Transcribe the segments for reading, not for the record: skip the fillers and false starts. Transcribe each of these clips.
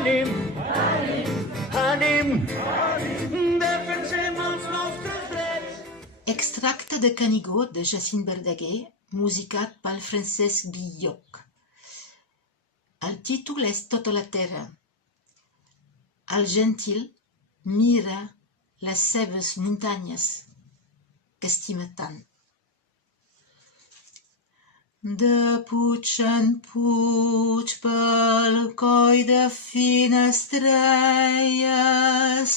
Ànim, ànim, defensem els nostres drets. Extracte de Canigó de Mossén Verdaguer, musicat pel Francesc Bitlloch. El títol és Tota la Terra. El gentil mira les seves muntanyes que estima tant. De puig en puig pel coll de finestrelles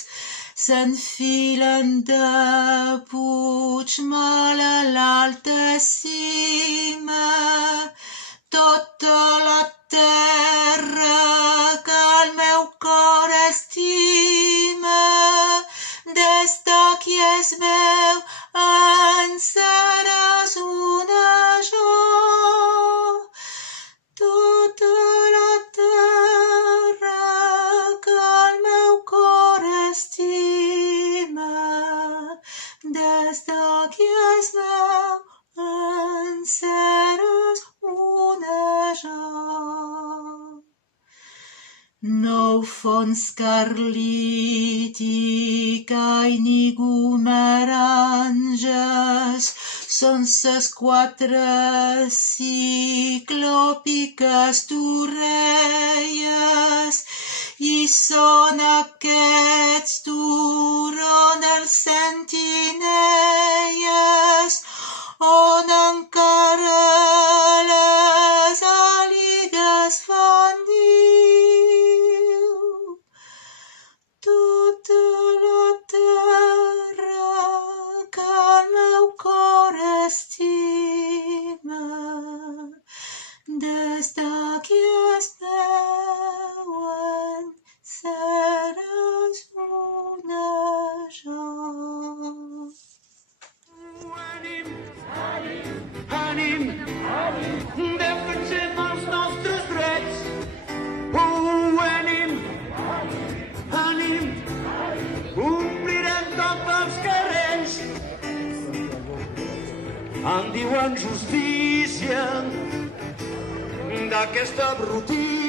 s'enfilen de puig mal a l'alta cima. Tota la terra que el meu cor estima, des d'aquí es veu, en seràs una jo. Tota la terra que el meu cor estima, des d'aquí es veu, en seràs una jo. Nou fons carlític, Canigó meranges, són ses quatre ciclòpiques torrelles, i són aquests turons sentinelles, on encara les àligues fan niu. Tota la terra que el meu cor estima, des d'aquí es veuen, seràs una jo. Ànim, ànim, defensem els nostres drets. Ànim, ànim, omplirem tots els carrers. En diuen justícia d'aquesta brutícia.